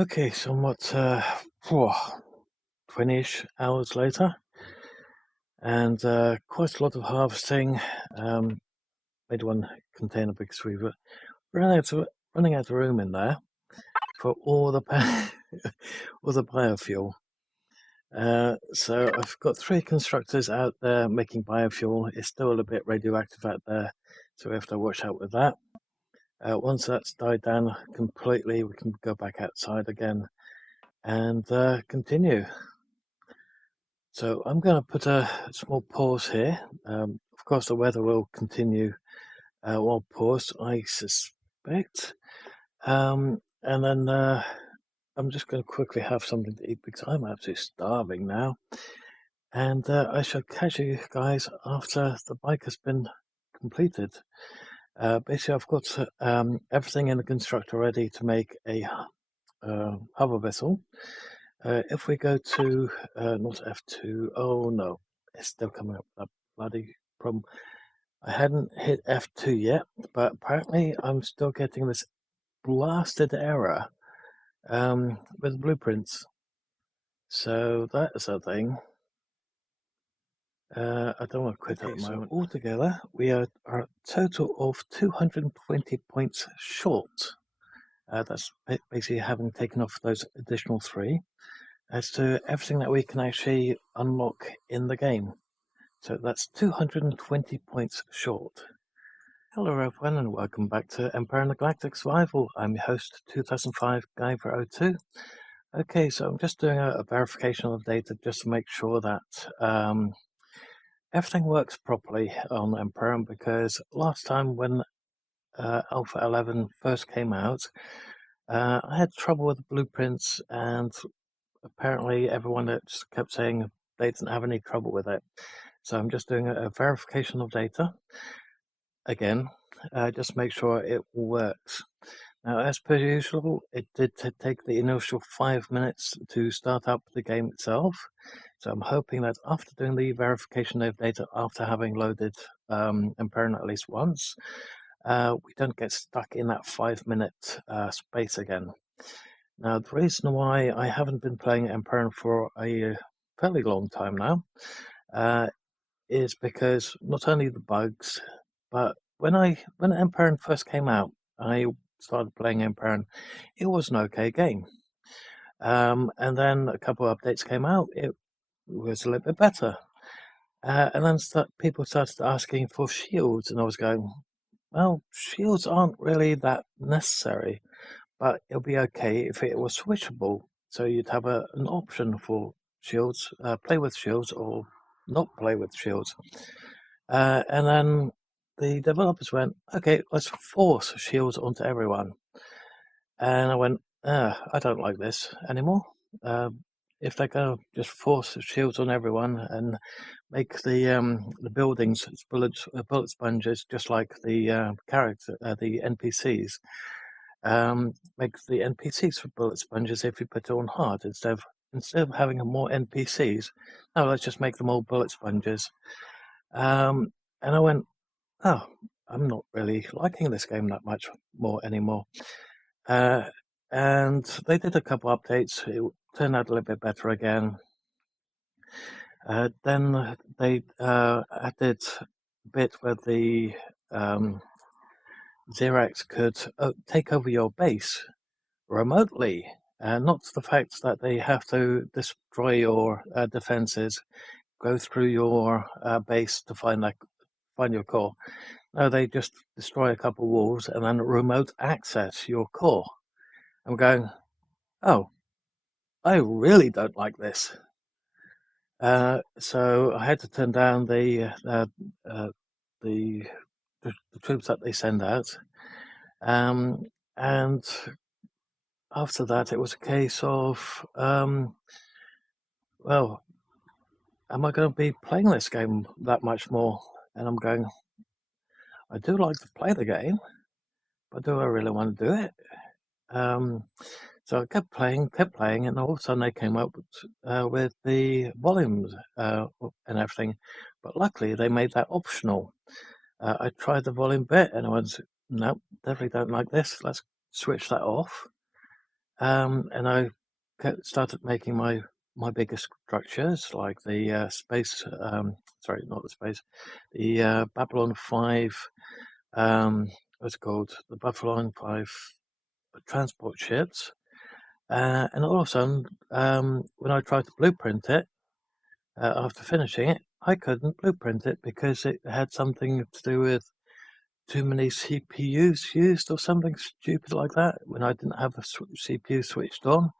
Okay, somewhat 20-ish hours later, and quite a lot of harvesting. Um, Made one container because we were running out of room in there for all the all the biofuel. So I've got 3 constructors out there making biofuel. It's still a bit radioactive out there, so we have to watch out with that. Once that's died down completely, we can go back outside again and continue. So I'm going to put a small pause here. Of course, the weather will continue while paused, I suspect. And then I'm just going to quickly have something to eat because I'm absolutely starving now. And I shall catch you guys after the bike has been completed. Basically, I've got everything in the constructor ready to make a hover vessel. If we go to not F2, oh no, it's still coming up with that bloody problem. I hadn't hit F2 yet, but apparently I'm still getting this blasted error with blueprints. So that is a thing. I don't want to quit at the moment. Altogether, we are a total of 220 points short. That's basically having taken off those additional 3. As to everything that we can actually unlock in the game. So that's 220 points short. Hello everyone and welcome back to Empyrion the Galactic Survival. I'm your host 2005 Guyver02. Okay, so I'm just doing a verification of data just to make sure that everything works properly on Empyrion, because last time when Alpha 11 first came out, I had trouble with the blueprints, and apparently everyone that just kept saying they didn't have any trouble with it. So I'm just doing a verification of data again, just make sure it works. Now, as per usual, it did take the initial 5 minutes to start up the game itself. So I'm hoping that after doing the verification of data, after having loaded Empyrion at least once, we don't get stuck in that 5-minute space again. Now, the reason why I haven't been playing Empyrion for a fairly long time now is because not only the bugs, but when Empyrion first came out, I started playing Empyrion. It was an okay game, and then a couple of updates came out. It was a little bit better, and then people started asking for shields, and I was going, well, shields aren't really that necessary, but it'll be okay if it was switchable. So you'd have an option for shields, play with shields or not play with shields. And then the developers went, okay, let's force shields onto everyone. And I went, I don't like this anymore. If they're going to just force shields on everyone and make the buildings bullet sponges, just like the the NPCs, make the NPCs for bullet sponges if you put it on hard instead of having more NPCs. No, let's just make them all bullet sponges. And I went, oh, I'm not really liking this game that much more anymore. And they did a couple updates. It turned out a little bit better again. Then they added a bit where the Xerax could take over your base remotely. Not the fact that they have to destroy your defenses, go through your base to find your core. No, they just destroy a couple of walls and then remote access your core. I'm going, oh, I really don't like this. So I had to turn down the troops that they send out, and after that it was a case of, well, am I going to be playing this game that much more? And I'm going, I do like to play the game, but do I really want to do it? So I kept playing, and all of a sudden they came up with the volumes and everything. But luckily they made that optional. I tried the volume bit and I went, no, definitely don't like this. Let's switch that off. And I started making my biggest structures, like the space. Sorry, not the space. The Babylon 5. What's it called? The Babylon 5 transport ships. And all of a sudden, when I tried to blueprint it, after finishing it, I couldn't blueprint it because it had something to do with too many CPUs used or something stupid like that when I didn't have the CPU switched on.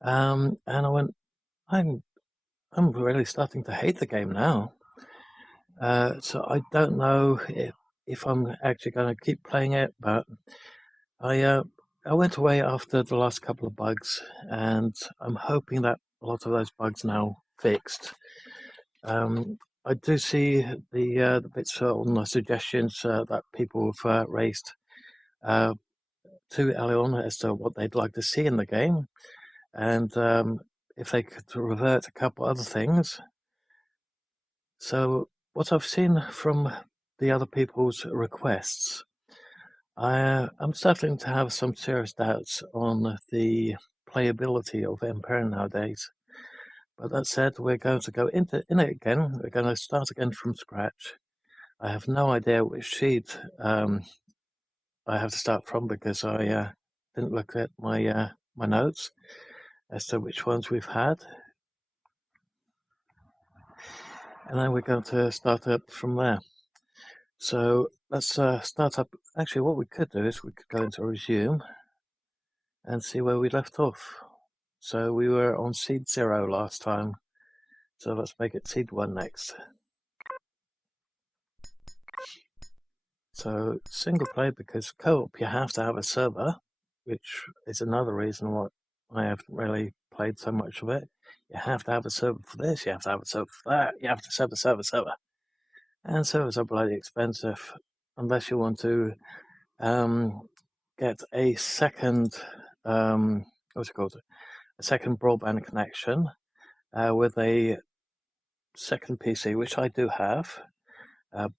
And I went, I'm really starting to hate the game now. So I don't know if I'm actually going to keep playing it, but I went away after the last couple of bugs, and I'm hoping that a lot of those bugs now fixed. I do see the bits on the suggestions that people have raised to Elion as to what they'd like to see in the game, and if they could revert a couple other things. So what I've seen from the other people's requests, I'm starting to have some serious doubts on the playability of Empyrion nowadays. But that said, we're going to go in it again. We're going to start again from scratch. I have no idea which sheet I have to start from because I didn't look at my my notes as to which ones we've had. And then we're going to start up from there. So let's start up. Actually, what we could do is we could go into resume and see where we left off. So we were on seed 0 last time. So let's make it seed 1 next. So single player, because co-op you have to have a server, which is another reason why I haven't really played so much of it. You have to have a server for this, you have to have a server for that, you have to server. And servers are bloody expensive unless you want to get a second what's it called? A second broadband connection with a second PC, which I do have.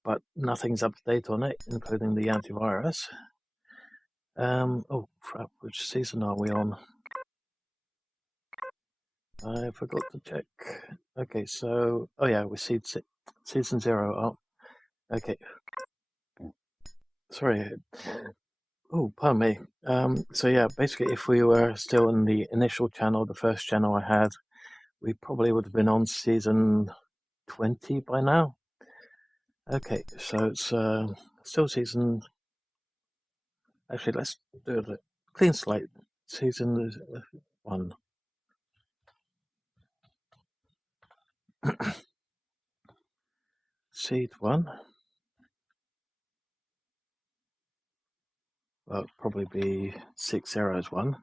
But nothing's up to date on it, including the antivirus. Oh crap, which season are we on? I forgot to check. Okay, so, oh yeah, we're season 0 up. Okay. Sorry. Oh, pardon me. So yeah, basically if we were still in the initial channel, the first channel I had, we probably would have been on season 20 by now. Okay, so it's still season. Actually, let's do it clean slate. Season 1. Seed 1. Well, it'll probably be 6 zeros 1.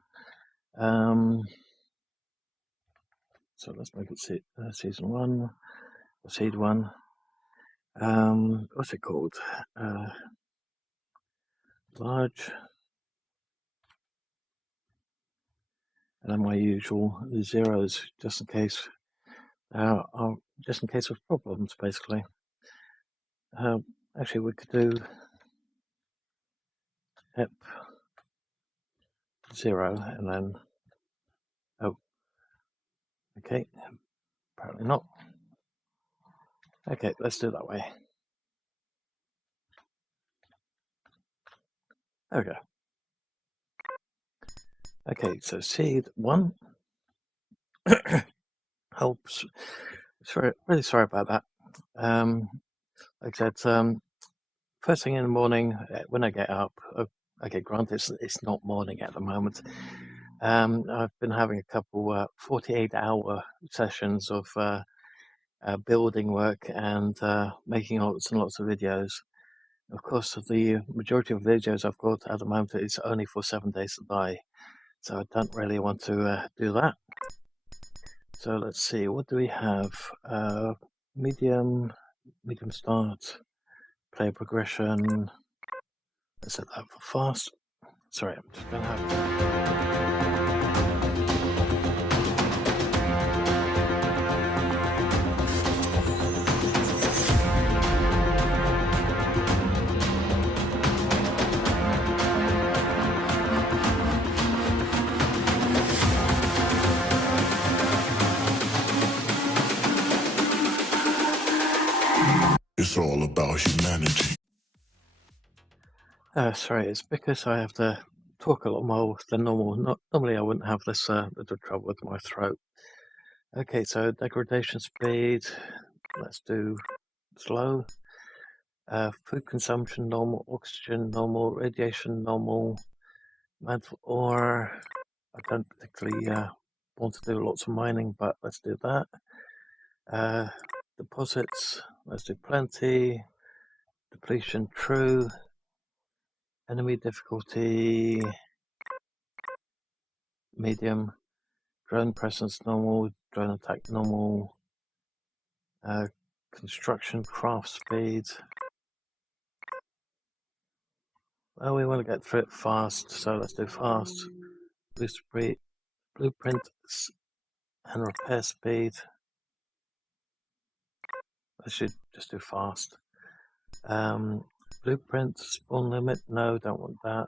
So let's make it season 1, or seed 1. What's it called? Large. And then my usual zeros, just in case of problems, basically. Actually, we could do ep 0 and then, oh, okay, apparently not. Okay, let's do it that way. There we go. Okay, so seed 1. Helps. Really sorry about that. Like I said, first thing in the morning when I get up, okay, granted it's not morning at the moment. I've been having a couple 48-hour sessions of building work and making lots and lots of videos. Of course, the majority of videos I've got at the moment is only for 7 days to die, so I don't really want to do that. So let's see, what do we have? Medium start, player progression. Let's set that for fast. Sorry, I'm just going to have to... It's all about humanity. Sorry, it's because I have to talk a lot more than normal. Normally I wouldn't have this little trouble with my throat. Okay, so degradation speed, let's do slow. Food consumption normal, oxygen normal, radiation normal, mantle ore. I don't particularly want to do lots of mining, but let's do that. Deposits, let's do plenty. Depletion true. Enemy difficulty medium. Drone presence normal. Drone attack normal. Construction craft speed. Well, we want to get through it fast, so let's do fast. Blueprint and repair speed. I should just do fast. Blueprint, spawn limit, no, don't want that.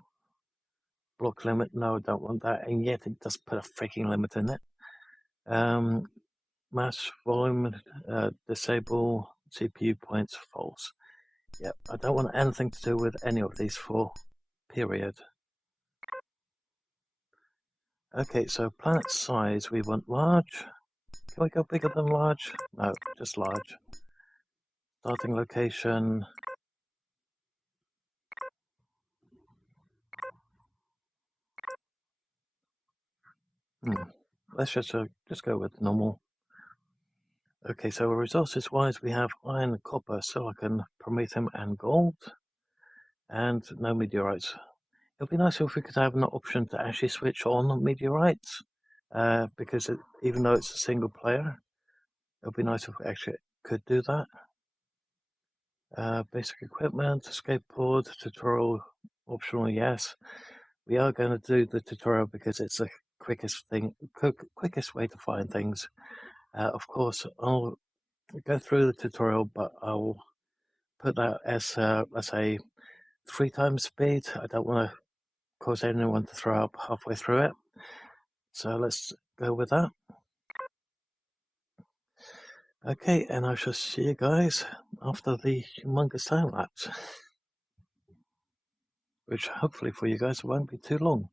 Block limit, no, don't want that. And yet it does put a freaking limit in it. Mass volume, disable, CPU points, false. Yep, I don't want anything to do with any of these four, period. Okay, so planet size, we want large. Can we go bigger than large? No, just large. Starting location. Let's just go with normal. Okay, so resources wise, we have iron, copper, silicon, promethium, and gold, and no meteorites. It'd be nice if we could have an option to actually switch on meteorites, because even though it's a single player, it'd be nice if we actually could do that. Basic equipment, escape pod, tutorial, optional, yes. We are going to do the tutorial because it's the quickest way to find things. Of course, I'll go through the tutorial, but I'll put that as, let's say, 3 times speed. I don't want to cause anyone to throw up halfway through it. So let's go with that. Okay, and I shall see you guys after the humongous time lapse, which hopefully for you guys won't be too long.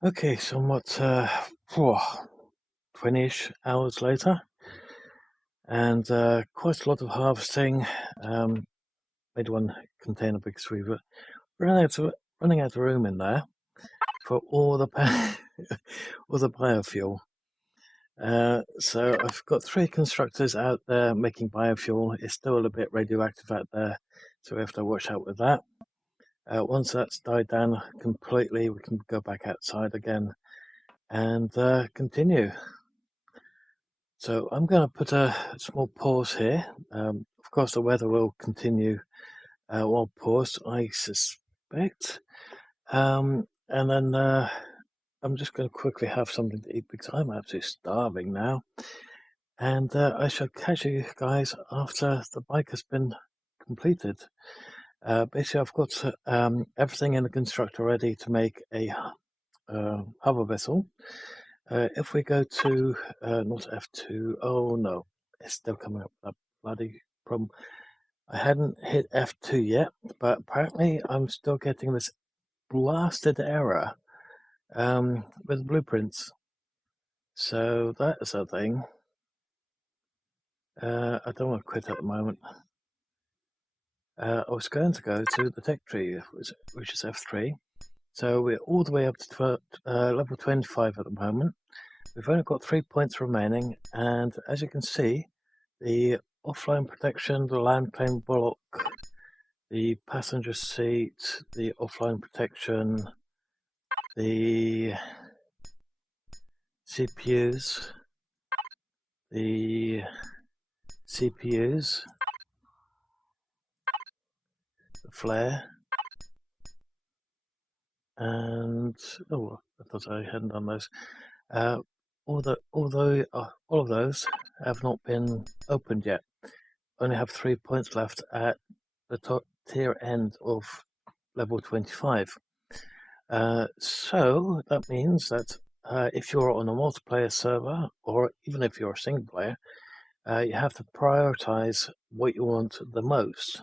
Okay, somewhat 20-ish hours later, and quite a lot of harvesting. Made one container because we were running out of room in there for all the all the biofuel. So I've got 3 constructors out there making biofuel. It's still a bit radioactive out there, so we have to watch out with that. Once that's died down completely, we can go back outside again and continue. So I'm going to put a small pause here. Of course, the weather will continue while paused, I suspect. And then I'm just going to quickly have something to eat because I'm absolutely starving now. And I shall catch you guys after the bike has been completed. Basically, I've got everything in the constructor ready to make a hover vessel. If we go to not F2, oh no, it's still coming up with that bloody problem. I hadn't hit F2 yet, but apparently I'm still getting this blasted error with blueprints. So that is a thing. I don't want to quit at the moment. I was going to go to the tech tree, which is F3. So we're all the way up to level 25 at the moment. We've only got 3 points remaining, and as you can see, the offline protection, the land claim block, the passenger seat, the offline protection, the CPUs, the CPUs, the flare, and oh, I thought I hadn't done those. Although all of those have not been opened yet. Only have 3 points left at the top tier end of level 25. So that means that if you're on a multiplayer server, or even if you're a single player, you have to prioritize what you want the most.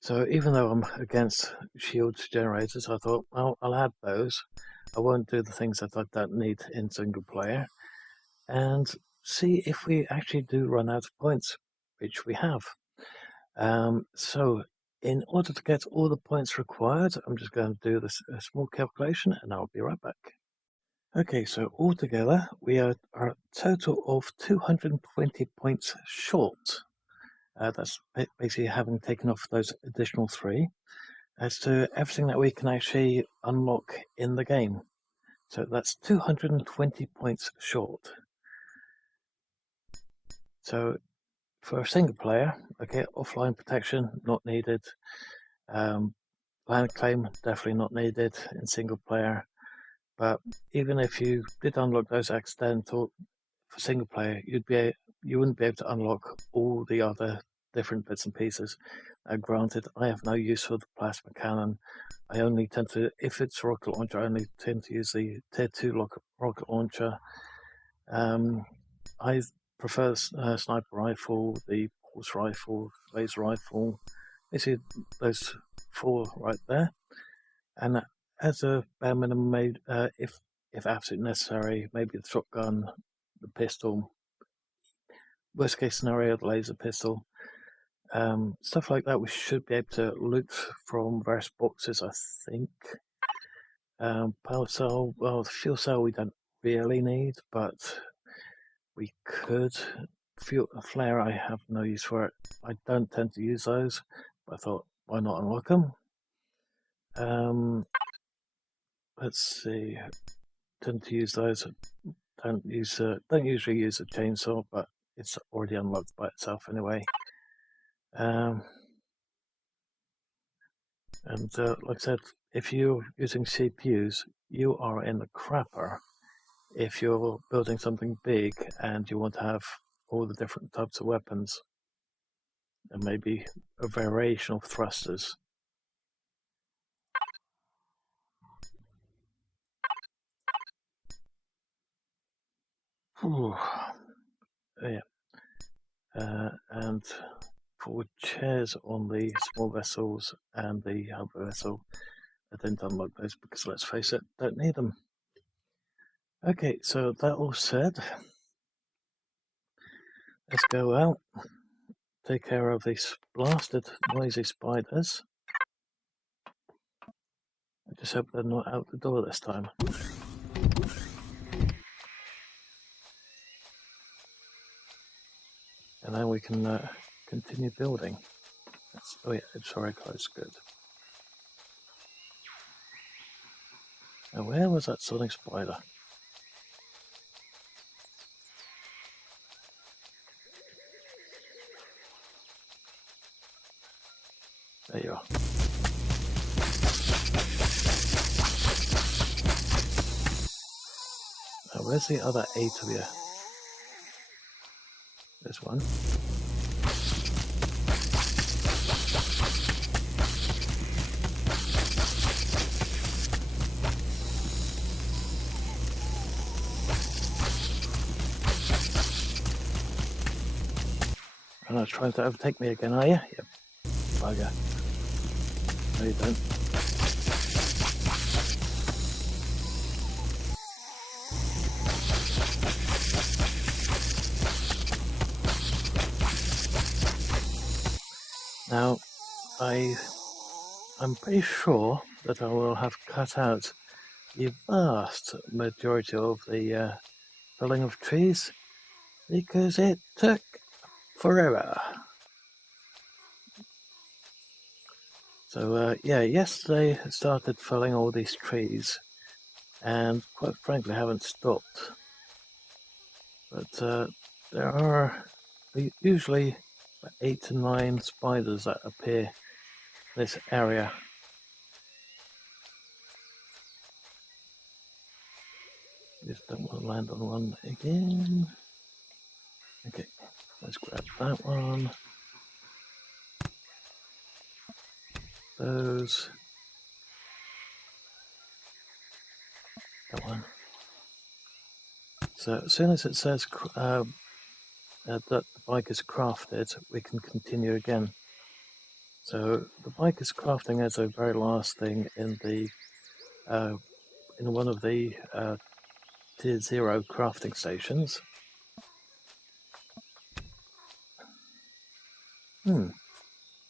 So even though I'm against shield generators, I thought, well, I'll add those. I won't do the things that I don't need in single player, and see if we actually do run out of points, which we have. So in order to get all the points required, I'm just going to do this a small calculation and I'll be right back. Okay, so altogether we are a total of 220 points short. That's basically having taken off those additional 3 as to everything that we can actually unlock in the game. So that's 220 points short. So for a single player, okay, offline protection not needed. Land claim definitely not needed in single player. But even if you did unlock those accidental for single player, you wouldn't be able to unlock all the other different bits and pieces. Granted, I have no use for the plasma cannon. I only tend to, if it's a rocket launcher, I only tend to use the tier 2 rocket launcher. I prefer the sniper rifle, the pulse rifle, laser rifle. Basically, those 4 right there. And as a bare minimum, made if absolutely necessary, maybe the shotgun, the pistol. Worst case scenario, the laser pistol. Stuff like that we should be able to loot from various boxes, I think. Power cell, well, the fuel cell we don't really need, but we could. A flare, I have no use for it. I don't tend to use those, but I thought, why not unlock them? Let's see. Tend to use those. Don't usually use a chainsaw, but it's already unlocked by itself anyway. And like I said, if you're using CPUs, you are in the crapper if you're building something big and you want to have all the different types of weapons and maybe a variation of thrusters. Whew. Yeah. And for chairs on the small vessels and the hover vessel, I didn't unlock those because, let's face it, don't need them. Okay, so that all said, let's go out, take care of these blasted noisy spiders. I just hope they're not out the door this time. And then we can continue building. Oh yeah, it's already closed, good. Now where was that sonic spider? There you are. Now where's the other 8 of you? There's one. Oh, trying to overtake me again, are you? Yep. Bugger. No, you don't. Now, I'm pretty sure that I will have cut out the vast majority of the felling of trees because it took forever. So yeah, yesterday I started felling all these trees and quite frankly haven't stopped. But there are usually 8 to 9 spiders that appear in this area. Just don't want to land on one again. Okay, let's grab that one. Those. That one. So as soon as it says that the bike is crafted, we can continue again. So the bike is crafting as a very last thing in the in one of the tier 0 crafting stations.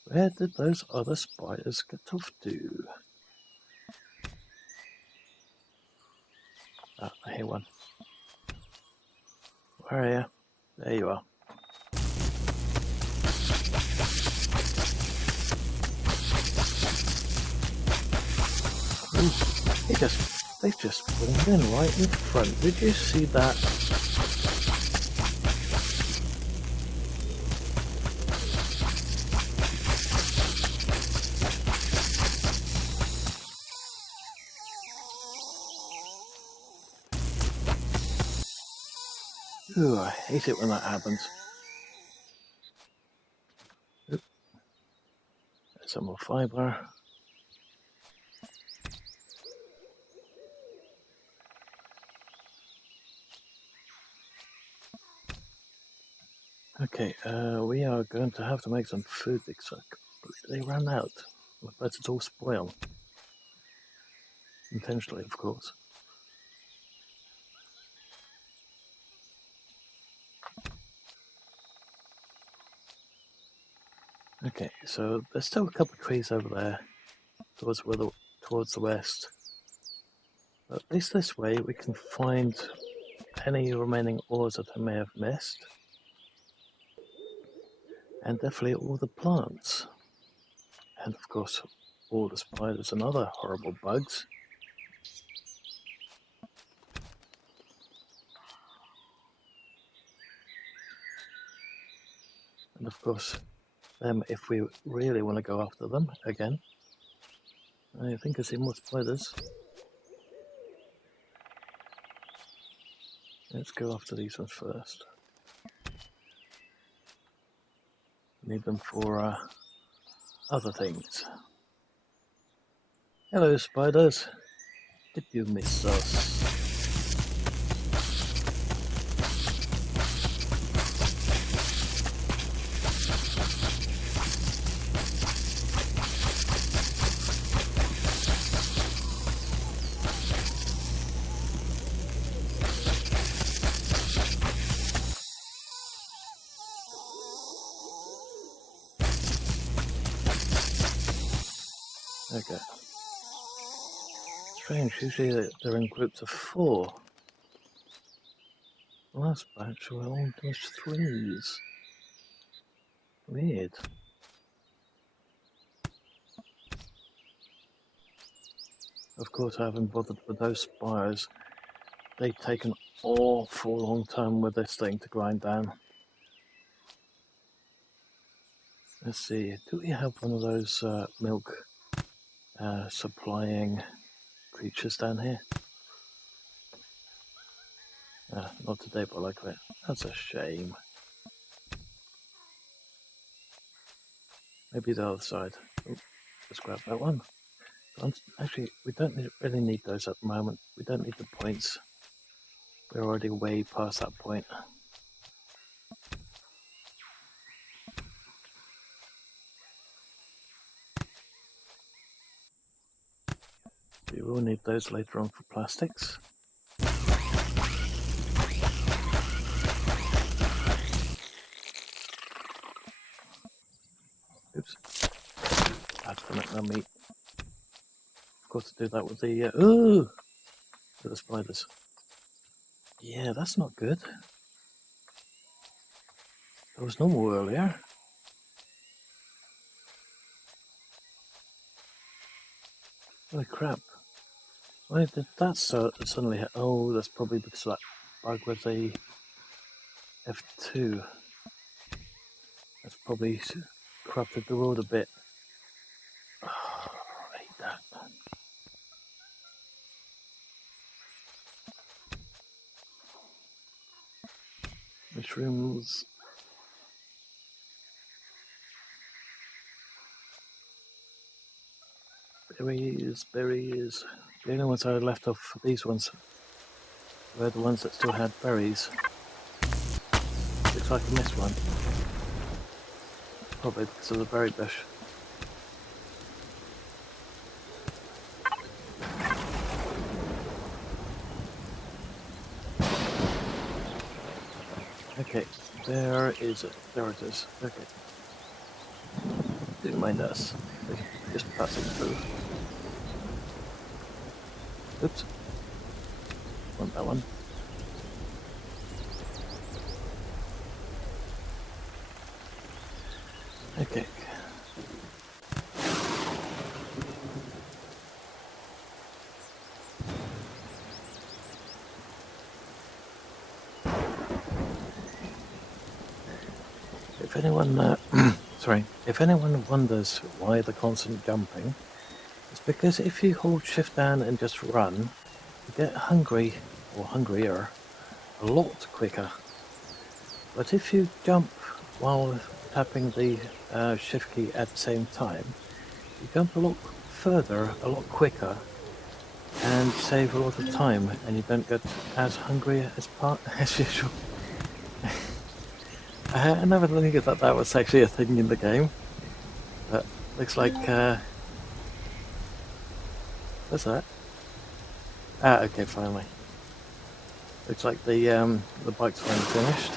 Where did those other spiders get off to? Ah, I hear one. Where are you? There you are. Ooh, they just pulled in right in front. Did you see that? Ooh, I hate it when that happens. Oop. There's some more fibre. Okay, we are going to have to make some food because I completely ran out. But it's all spoil. Intentionally, of course. Okay, so there's still a couple of trees over there towards the west. But at least this way we can find any remaining ores that I may have missed. And definitely all the plants. And of course all the spiders and other horrible bugs. And of course if we really want to go after them again. I think I see more spiders. Let's go after these ones first. Need them for other things. Hello spiders. Did you miss us? Okay. Strange, usually they're in groups of 4. The last batch were all just 3s. Weird. Of course, I haven't bothered with those spires. They take an awful long time with this thing to grind down. Let's see, do we have one of those milk supplying creatures down here? Not today, but like that. That's a shame. Maybe the other side. Oh, let's grab that one. Actually, we don't really need those at the moment. We don't need the points. We're already way past that point. We will need those later on for plastics. Oops. That's gonna make no meat. Of course, to do that with the with the spiders. Yeah, that's not good. That was normal earlier. Holy crap! Why did that suddenly hit? Oh, that's probably because of that bug with the F2. That's probably corrupted the road a bit. Oh, I hate that. Mushrooms. Berries. The only ones I had left off these ones were the ones that still had berries. Looks like I missed one. Probably because of the berry bush. Okay, there is it. There it is. Okay. Didn't mind us. Just passing through. Oops. Want that one. Okay. If anyone, if anyone wonders why the constant jumping, it's because if you hold shift down and just run, you get hungry or hungrier a lot quicker. But if you jump while tapping the shift key at the same time, you jump a lot further, a lot quicker, and save a lot of time, and you don't get as hungry as usual. I never knew that was actually a thing in the game, but looks like what's that? Ah, okay, finally. Looks like the bike's finally finished.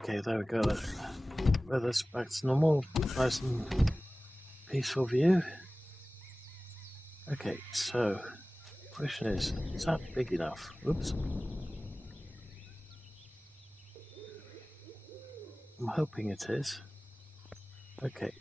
Okay, there we go. Weather's back to normal. Nice and peaceful view. Okay, so question is that big enough? Oops. I'm hoping it is. Okay.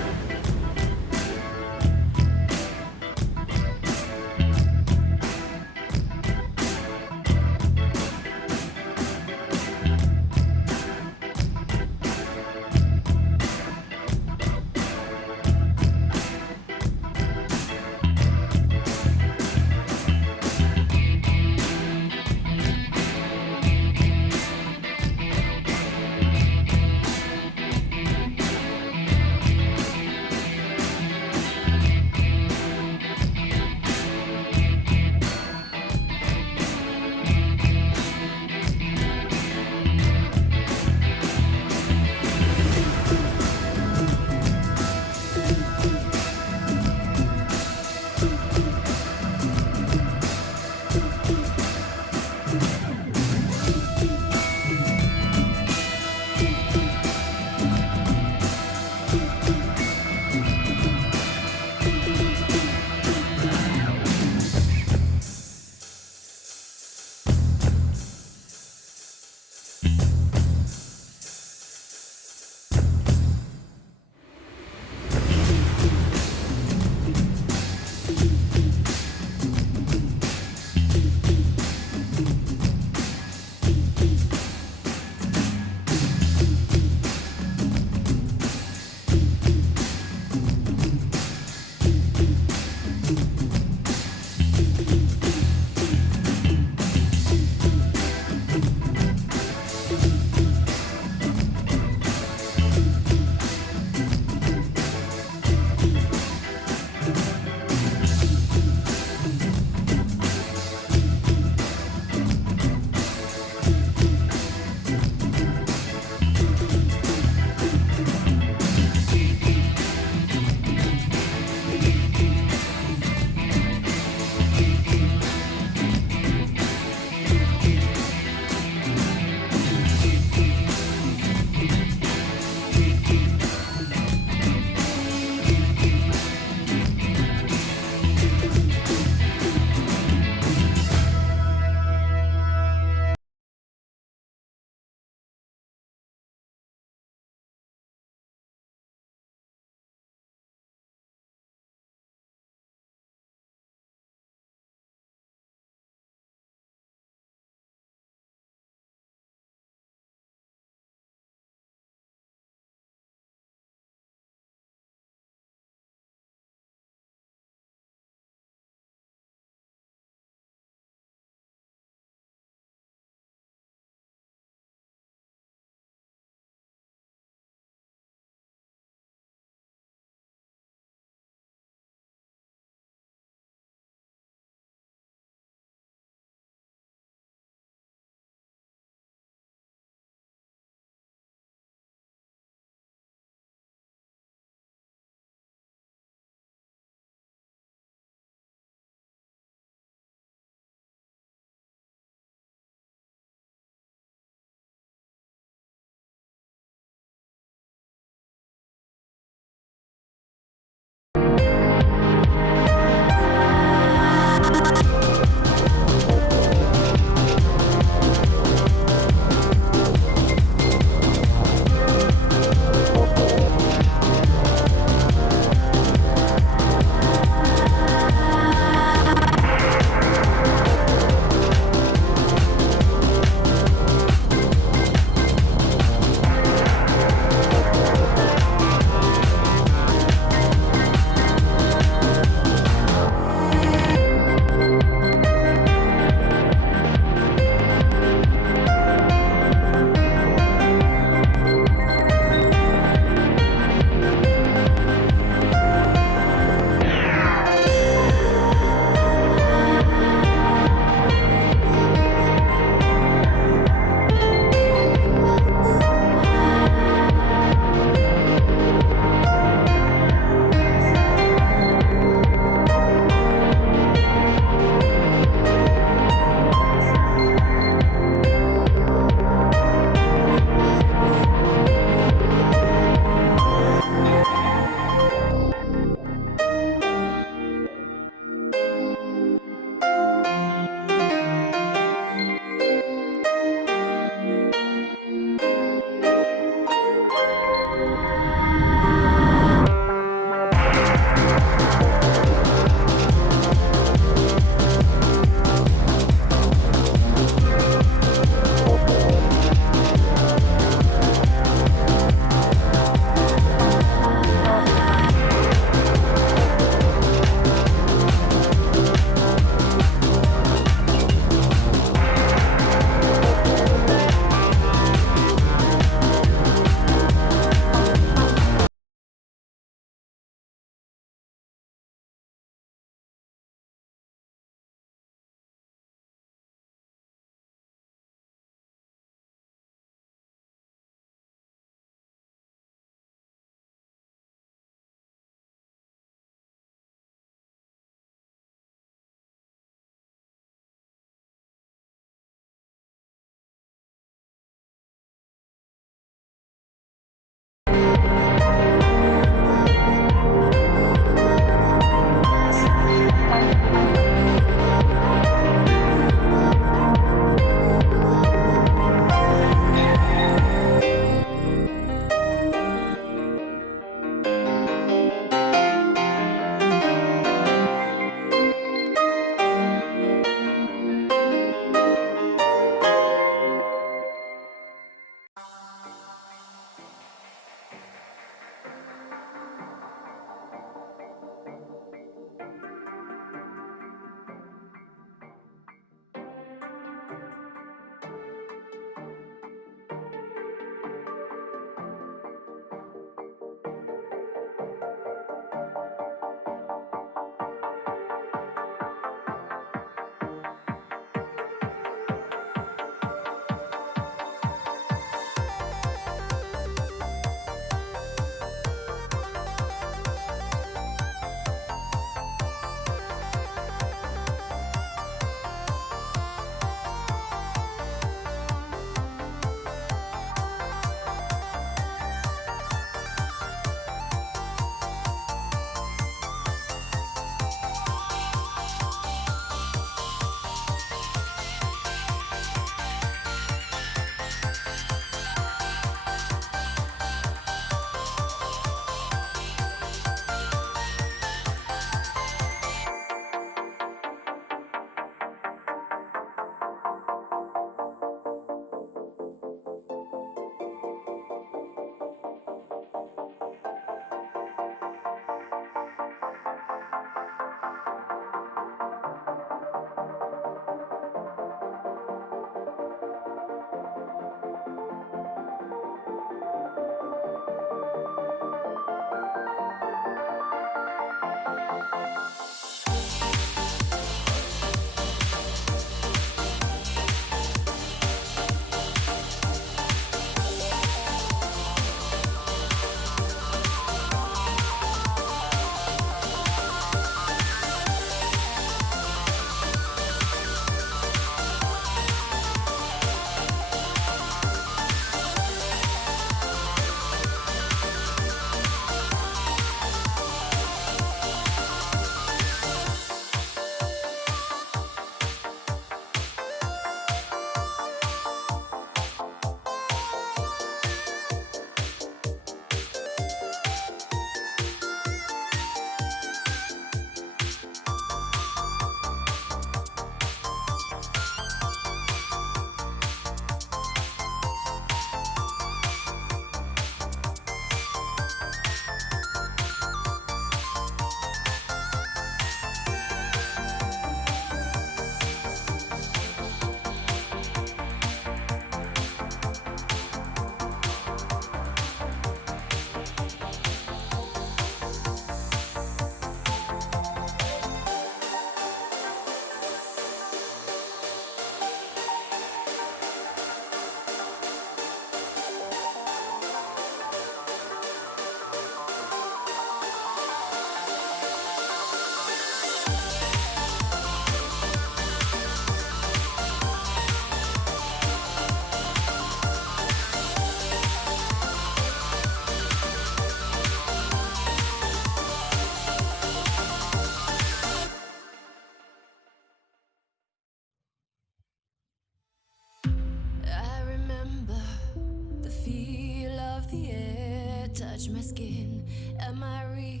my skin. Am I real?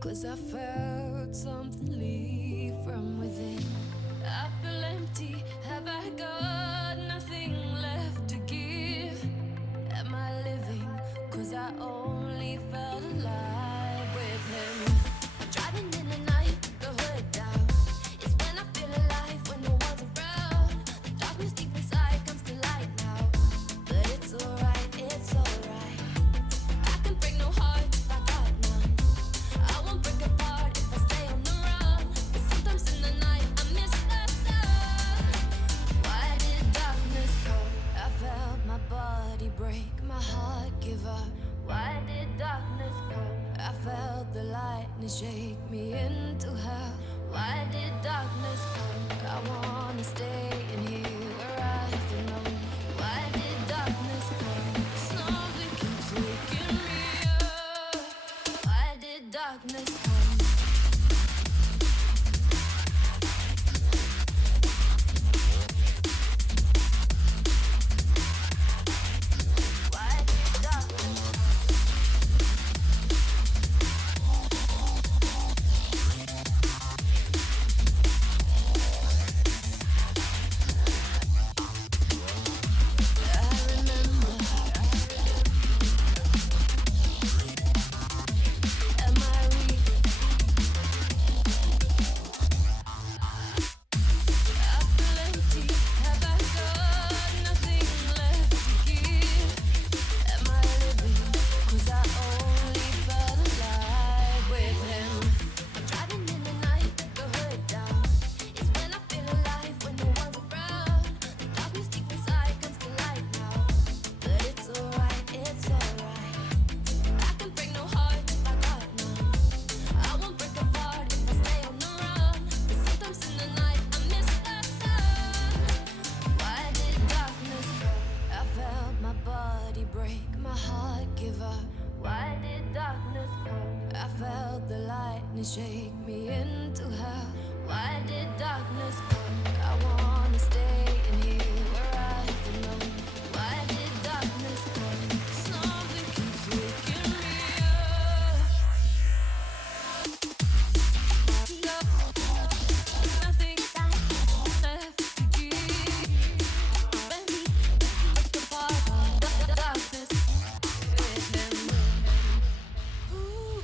Cause I felt something leave from within. I feel empty. Have I got nothing left to give? Am I living? Cause I only felt alive with him. Driving in the night, the hood down. It's when I feel alive, when no one's around. The darkness deep inside comes to light now. But it's alright, it's alright. I can break no heart if I got none. I won't break apart if I stay on the run. But sometimes in the night I miss the sun. Why did darkness come? I felt my body break, my heart give up. Why did darkness come? I felt the lightning shake me into hell. Why did darkness come? I wanna stay in here where I feel known. Why did darkness come? Something keeps waking me up. Why did darkness come? Why did darkness come? Shake me into hell. Why did darkness come? I wanna stay in here where I feel known. Why did darkness come? Something keeps waking me up. Nothing left to give. When we break apart, the darkness with him. Ooh.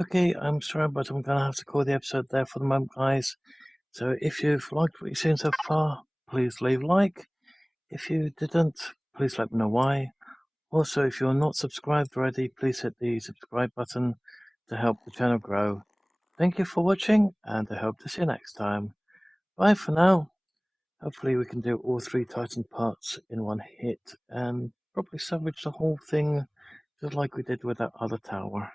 Okay, I'm sorry, but I'm going to have to call the episode there for the moment, guys. So if you've liked what you've seen so far, please leave a like. If you didn't, please let me know why. Also, if you're not subscribed already, please hit the subscribe button to help the channel grow. Thank you for watching, and I hope to see you next time. Bye for now. Hopefully we can do all 3 Titan parts in one hit, and probably salvage the whole thing just like we did with that other tower.